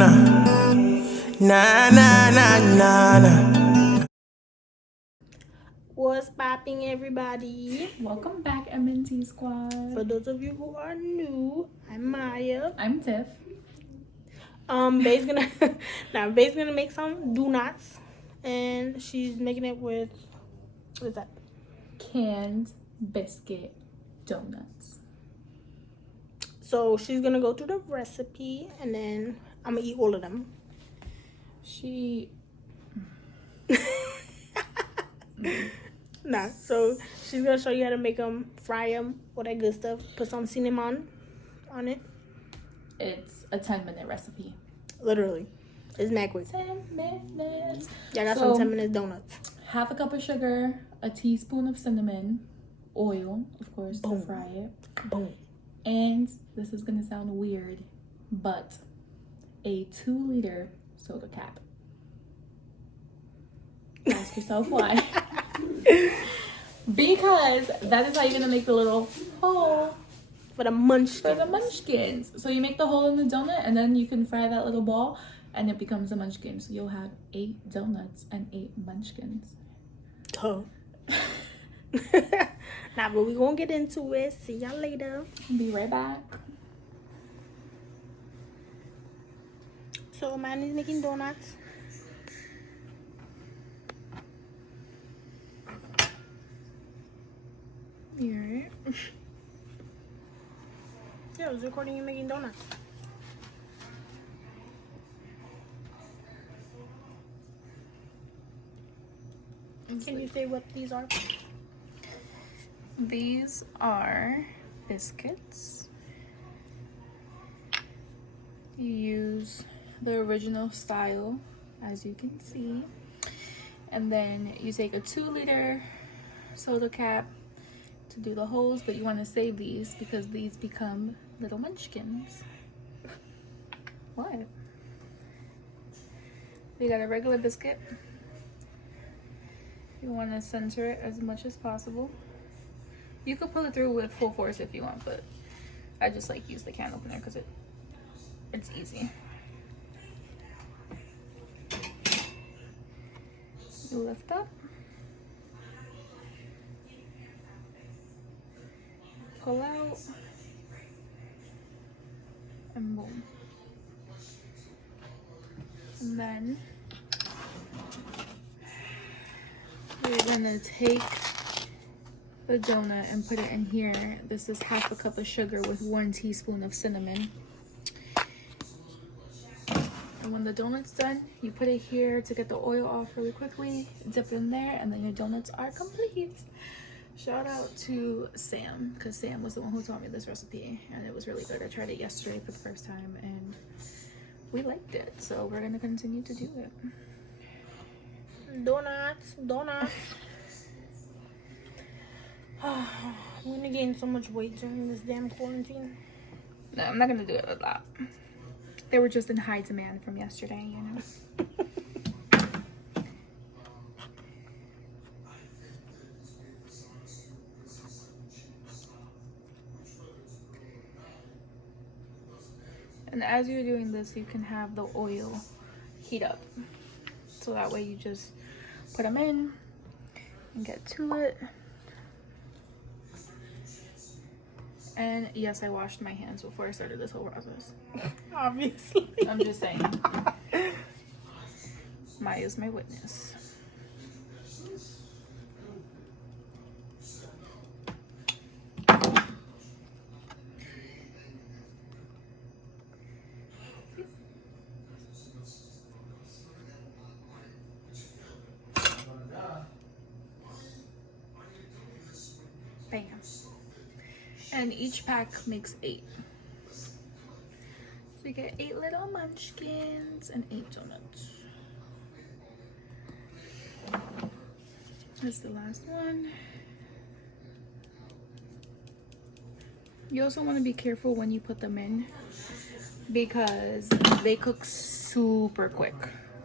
na na na na na. What's popping, everybody? Welcome back, MNT Squad. For those of you who are new, I'm Maya. I'm Tiff. Bae's gonna make some Doonaughts, and she's making it with what is that? Canned biscuit donuts. So she's gonna go through the recipe, and then I'm gonna eat all of them. So she's gonna show you how to make them, fry them, all that good stuff. Put some cinnamon on it. It's a 10-minute recipe. Literally, it's mad quick. 10 minutes. Yeah, I got some 10-minute donuts. Half a cup of sugar, a teaspoon of cinnamon, oil, of course, Boom. to fry it. Boom. And this is gonna sound weird, but a 2-liter soda cap. Ask yourself why. Because that is how you're gonna make the little hole For the munchkins. for the munchkins. So you make the hole in the donut and then you can fry that little ball and it becomes a munchkin. So you'll have 8 donuts and 8 munchkins. Duh. Nah, but we gonna get into it. See y'all later. Be right back. So man is making donuts. You alright? Yeah, I was recording you making donuts. Can you say what these are? These are biscuits. You use the original style, as you can see. And then you take a 2-liter soda cap to do the holes, but you want to save these because these become little munchkins. What? You got a regular biscuit. You want to center it as much as possible. You could pull it through with full force if you want, but I just like use the can opener because it's easy. You lift up, pull out, and boom. And then we're gonna take the donut and put it in here. This is half a cup of sugar with 1 teaspoon of cinnamon. And when the donut's done, you put it here to get the oil off really quickly, dip it in there, and then your donuts are complete. Shout out to Sam, because Sam was the one who taught me this recipe, and it was really good. I tried it yesterday for the first time, and we liked it, so we're gonna continue to do it. Donuts. I'm gonna gain so much weight during this damn quarantine. No, I'm not gonna do it a lot. They were just in high demand from yesterday, you know. And as you're doing this, you can have the oil heat up. So that way you just put them in and get to it. And yes, I washed my hands before I started this whole process. Obviously. I'm just saying. Maya's my witness. Bam. And each pack makes 8. So you get 8 little munchkins and 8 donuts. That's the last one. You also want to be careful when you put them in because they cook super quick.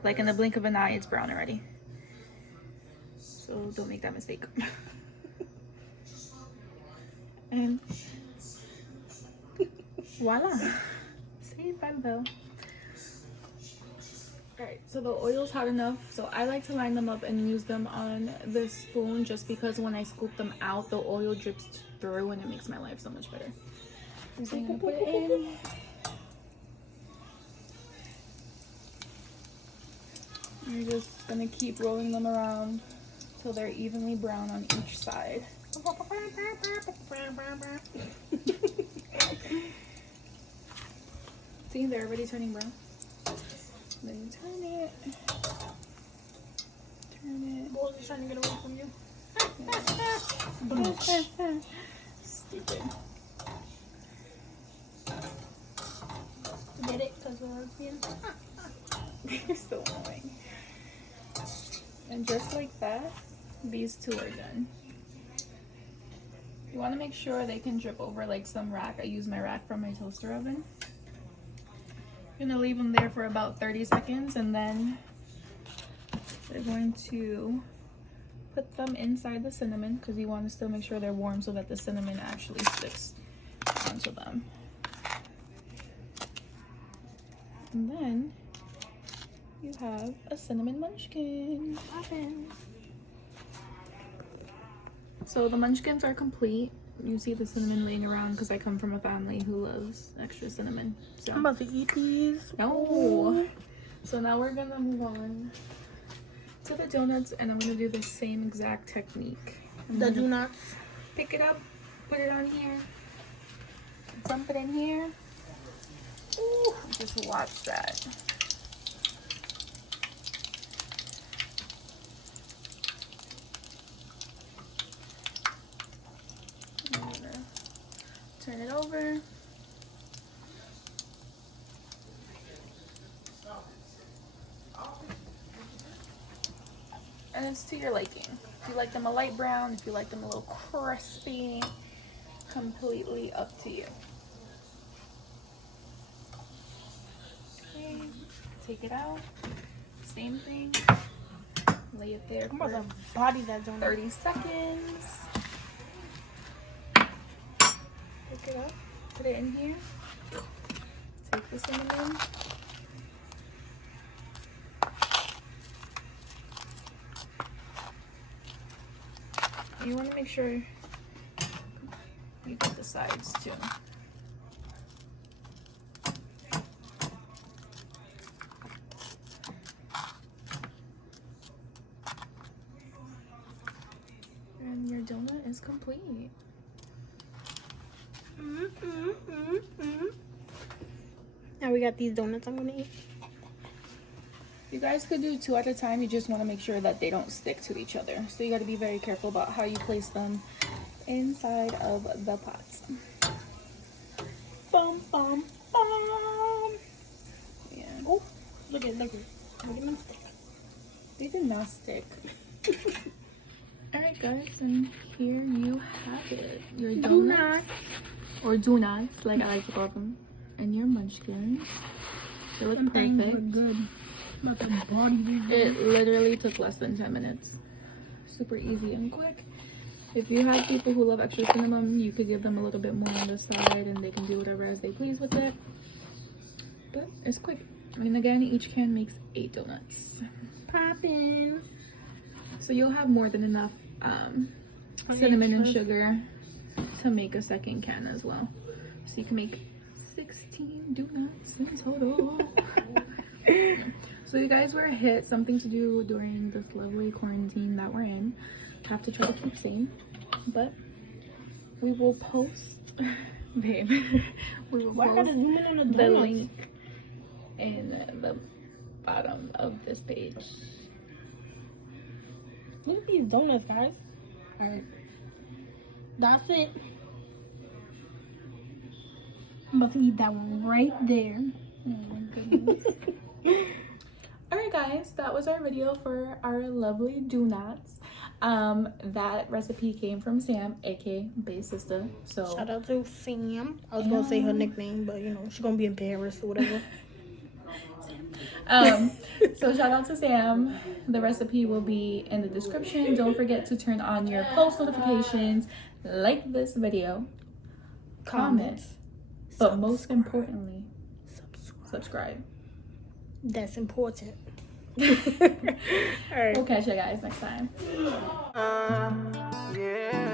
Like in the blink of an eye, it's brown already. So don't make that mistake. And voila. Saved by the bell. Alright, so the oil's hot enough. So I like to line them up and use them on this spoon just because when I scoop them out, the oil drips through and it makes my life so much better. So I'm gonna put it in. You're just gonna keep rolling them around till they're evenly brown on each side. See, they're already turning brown. Then you turn it. Turn it. Boy, he's trying to get away from you. Stupid. Get it? Because You're so annoying. And just like that, these two are done. You want to make sure they can drip over like some rack. I use my rack from my toaster oven. I'm gonna leave them there for about 30 seconds and then we're going to put them inside the cinnamon because you want to still make sure they're warm so that the cinnamon actually sticks onto them. And then you have a cinnamon munchkin. So the munchkins are complete. You see the cinnamon laying around because I come from a family who loves extra cinnamon. So I'm about to eat these. no. So now we're gonna move on to the donuts and I'm gonna do the same exact technique. The Dooonaughts. Pick it up, put it on here, dump it in here. Ooh, just watch that. Turn it over. And it's to your liking. If you like them a light brown, if you like them a little crispy, completely up to you. Okay, take it out. Same thing. Lay it there I'm for about to body that donut. 30 seconds. Pick it up, put it in here. Take the cinnamon. You want to make sure you get the sides too. And your donut is complete. Now we got these donuts I'm gonna eat. You guys could do 2 at a time. You just want to make sure that they don't stick to each other. So you got to be very careful about how you place them inside of the pots. Bum, bum, bum. Yeah. Oh, look at them stick. They did not stick. Alright guys, and here you have it. Your donuts. Or donuts, like I like to call them. And your munchkins. They look perfect. Good. It literally took less than 10 minutes. Super easy and quick. If you have people who love extra cinnamon, you could give them a little bit more on the side and they can do whatever as they please with it. But it's quick. And again, each can makes 8 donuts. Poppin'. So you'll have more than enough cinnamon and sugar to make a second can as well. So you can make 16 donuts in total. So you guys were hit something to do during this lovely quarantine that we're in. Have to try to keep sane, but we will post, babe. We will post the link in the bottom of this page. Look at these donuts, guys. All right, that's it. I'm about to eat that one right there. Oh my goodness. Alright guys, that was our video for our lovely Dooonaughts. That recipe came from Sam, aka Bae's sister. So shout out to Sam. I was gonna say her nickname, but you know she's gonna be in Paris or whatever. So shout out to Sam. The recipe will be in the description. Don't forget to turn on your post notifications, like this video, comment, but most importantly, subscribe. That's important. All right. We'll catch you guys next time. Yeah.